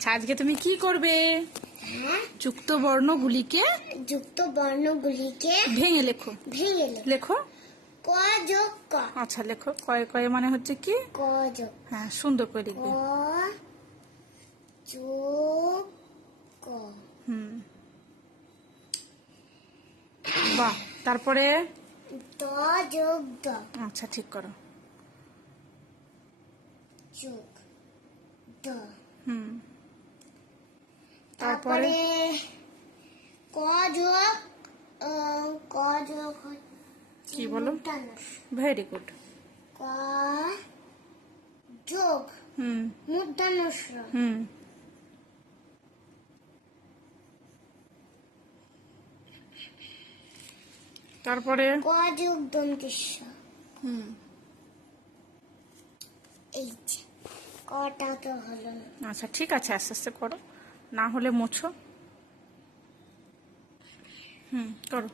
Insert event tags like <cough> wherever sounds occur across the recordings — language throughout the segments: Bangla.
আচ্ছা আজকে তুমি কি করবে? হ্যাঁ? যুক্ত বর্ণগুলিকে যুক্ত বর্ণগুলিকে ভেঙে লেখো। ভেঙে লেখো। ক যোগ ক। আচ্ছা লেখো। কয়ে কয়ে মানে হচ্ছে কি? ক যোগ। হ্যাঁ সুন্দর করে ক লিখবে। যোগ ক। হুম। বাহ তারপরে? দ যোগ দ। আচ্ছা ঠিক করো। যোগ দ। হুম। তারপরে? ক যোগ ক যোগ কি বলো? ভেরি গুড ক যোগ হুম। স। হুম। তারপরে? ক যোগ দন্তেশ্ব হুম। এই কটা তো হলো। আচ্ছা ঠিক আছে আস্তে আস্তে করো। না হলে মোছো। হুম করো।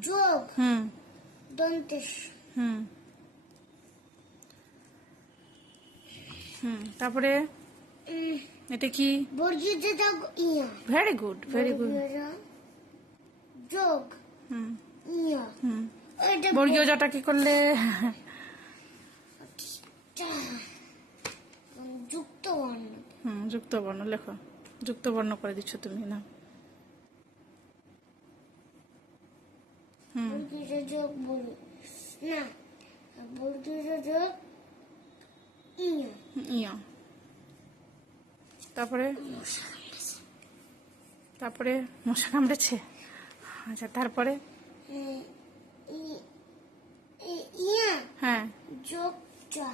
যোগ হুম। দন্তেশ্ব হুম। হুম তারপরে এটা কি? Yeah. Very good very good যোগ হুম। ইয়া। হুম। বর্গীয় জটা কি করলে <laughs> যুক্ত বর্ণ হুম যুক্ত বর্ণ লেখো। যুক্ত বর্ণ করে দিচ্ছ তুমি না হুম। না ইয়া। তারপরে? তারপরে মশা কামড়েছে। আচ্ছা তারপরে? ইয়া। হ্যাঁ। যোগ চা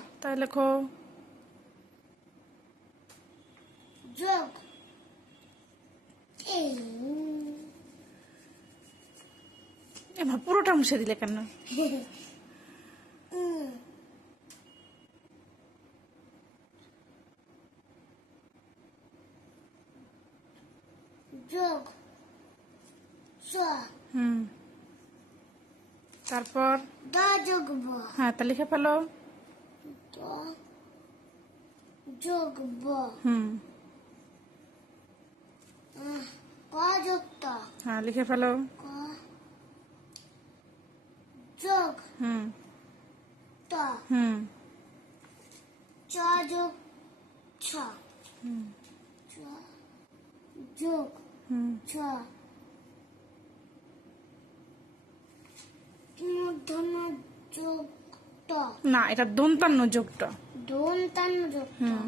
যোগ এবার পুরোটা মুছে দিলে কেন? <laughs> হুম। তারপর? হ্যাঁ তা লিখে ব হুম আহ, ক যোগ ত হ্যাঁ লিখে ফেলো। যোগ। হুম। ত। হুম। চ যোগ ছ। হুম। চ যোগ হুম। ছ। মূর্ধন্য যোগ না এটা দন্তান্ন যোগটা দন্তান্ন যোগ হুম।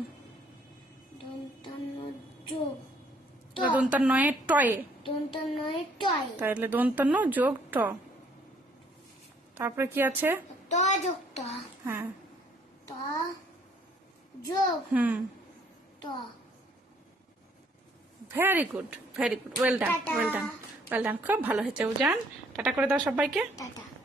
দন্তান্ন যোগ দন্তান্ন এ টয়ে। দন্তান্ন টয়। তাইলে দন্তান্ন যোগ ট। তারপরে কি আছে? যোগ হ্যাঁ। যোগ হুম। ত very good very good well done well done well done খুব ভালো হয়েছে উজান। টাটা করে দাও সবাইকে। টাটা।